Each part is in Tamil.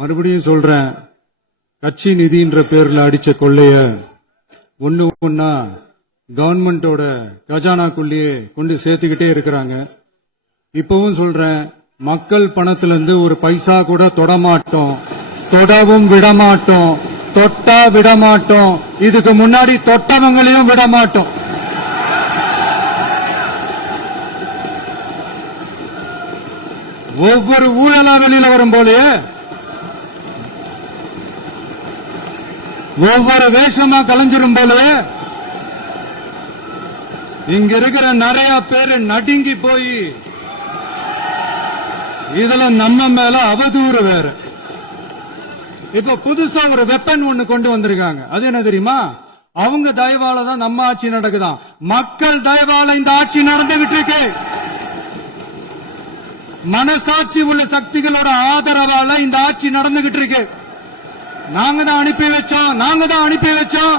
மறுபடியும் சொல்றேன், கட்சி நிதின்ற பேர்ல அடிச்ச கொள்ளைய ஒண்ணு ஒன்னா கவர்மெண்டோட கஜானாக்குள்ளேயே கொண்டு சேர்த்துக்கிட்டே இருக்கிறாங்க. இப்பவும் சொல்றேன், மக்கள் பணத்துல இருந்து ஒரு பைசா கூட தொடமாட்டோம், தொடவும் விடமாட்டோம், தொட்டா விடமாட்டோம், இதுக்கு முன்னாடி தொட்டவங்களையும் விடமாட்டோம். ஒவ்வொரு ஊழலா வெளியில வரும் போலயே, ஒவ்வொரு வேஷமா கலைஞ்சிரும் போலயே இங்க இருக்கிற நிறைய பேரு நடுங்கி போய் இதுல நம்ம மேல அவதூறு வேற. இப்ப புதுசா ஒரு வெப்பன் ஒண்ணு கொண்டு வந்திருக்காங்க. அது என்ன தெரியுமா? அவங்க தயவால தான் நம்ம ஆட்சி நடக்குதான். மக்கள் தயவால இந்த ஆட்சி நடந்துகிட்டு இருக்கு. மனசாட்சி உள்ள சக்திகளோட ஆதரவால இந்த ஆட்சி நடந்துகிட்டு இருக்கு. நாங்க தான் அனுப்பி வச்சோம், நாங்க தான் அனுப்பி வச்சோம்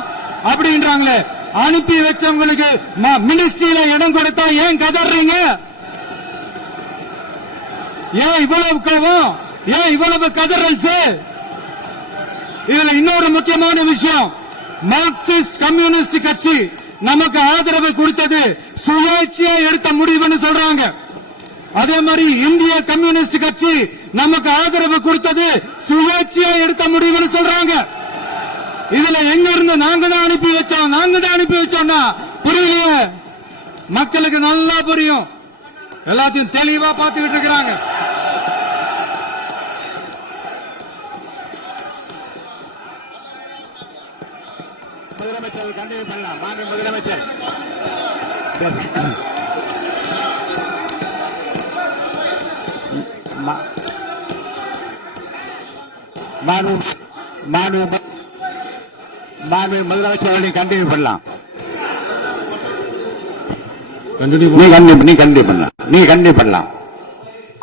அப்படின்றாங்களே. அனுப்பி வச்சவங்களுக்கு மினிஸ்ட்ரியில இடம் கொடுத்தா ஏன் கதறீங்க? ஏன் இவ்வளவு கோவம்? ஏன் இவ்வளவு கதறல்ஸ்? இதுல இன்னொரு முக்கியமான விஷயம், மார்க்சிஸ்ட் கம்யூனிஸ்ட் கட்சி நமக்கு ஆதரவு கொடுத்தது சுயேட்சையா எடுத்த முடிவுன்னு சொல்றாங்க. அதே மாதிரி இந்திய கம்யூனிஸ்ட் கட்சி நமக்கு ஆதரவு கொடுத்தது சுயேட்சையா எடுத்த முடிவுன்னு சொல்றாங்க. இதுல எங்க இருந்து நாங்க தான் அனுப்பி வச்சோம், நாங்க தான் அனுப்பி வச்சோம்னா புரியலையே. மக்களுக்கு நல்லா புரியும், எல்லாத்தையும் தெளிவா பார்த்துக்கிட்டு இருக்கிறாங்க. முதலமைச்சர் கண்டினியூ பண்ணலாம். மாண்பு முதலமைச்சர் முதலமைச்சர் கண்டினியூ பண்ணலாம். நீ கண்டினியூ பண்ணலாம்.